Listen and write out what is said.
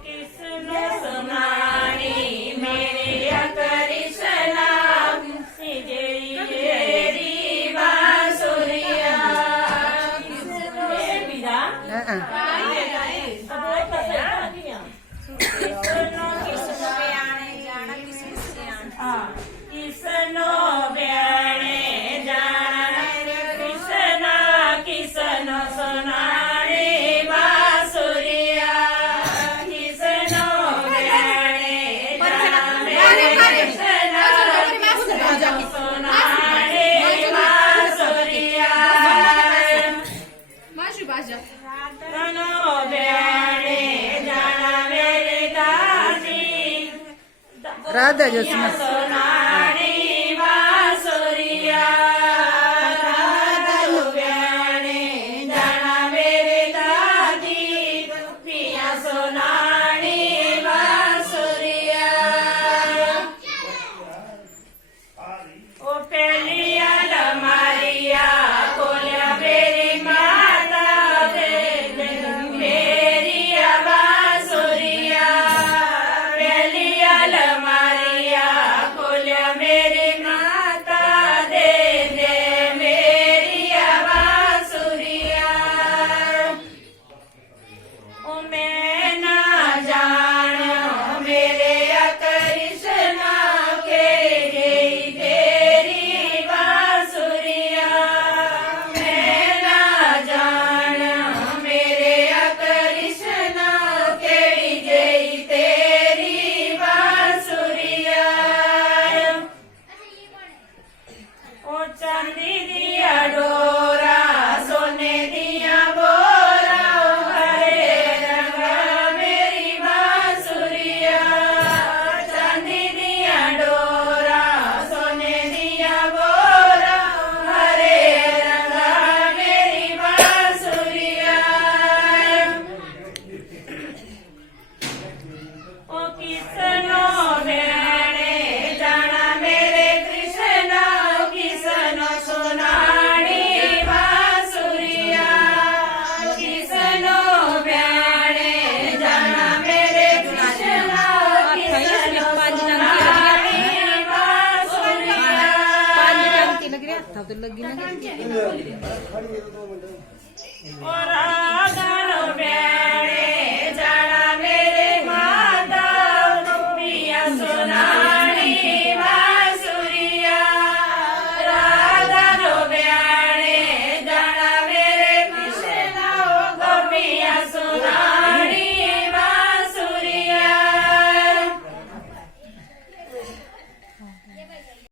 कृष्ण सुनाणी मेरे कृष्ण तेरी बांसुरिया किसनो ब्याणे जाना कृष्ण किसनो सुनाणी बांसुरिया किसनो ब्याणे जाना कृष्ण सुनाणी बांसुरिया कनो ब्याणे जाना मेरे दादी राधा जसमा सोनाणी बांसुरिया राधा ब्याणे जाना मेरे दादी पिया सोनाणी बांसुरिया ओ पेलिया लमारिया कोलिया मेरी माता दे मेरी बांसुरिया पेलिया लमारिया कोलिया मेरी माता दे दे मेरी बांसुरिया ओ मैं ना जानो मेरे कृष्ण के गई तेरी बांसुरिया मैं ना जानो मेरे कृष्ण के गई तेरी बांसुरिया ओ चांदी दिया डोरा सोने दिया बोरा हरे रंगा मेरी बांसुरिया चांदी दिया डोरा सोने दिया बोरा हरे रंगा मेरी बांसुरिया ओ किसनो ब्याणे जाना मेरे कृष्ण किसनो सुनाणी बांसुरिया किसनो ब्याणे जाना मेरे कृष्ण किसनो सुनाणी बांसुरिया लग रहा था तो लगी ना और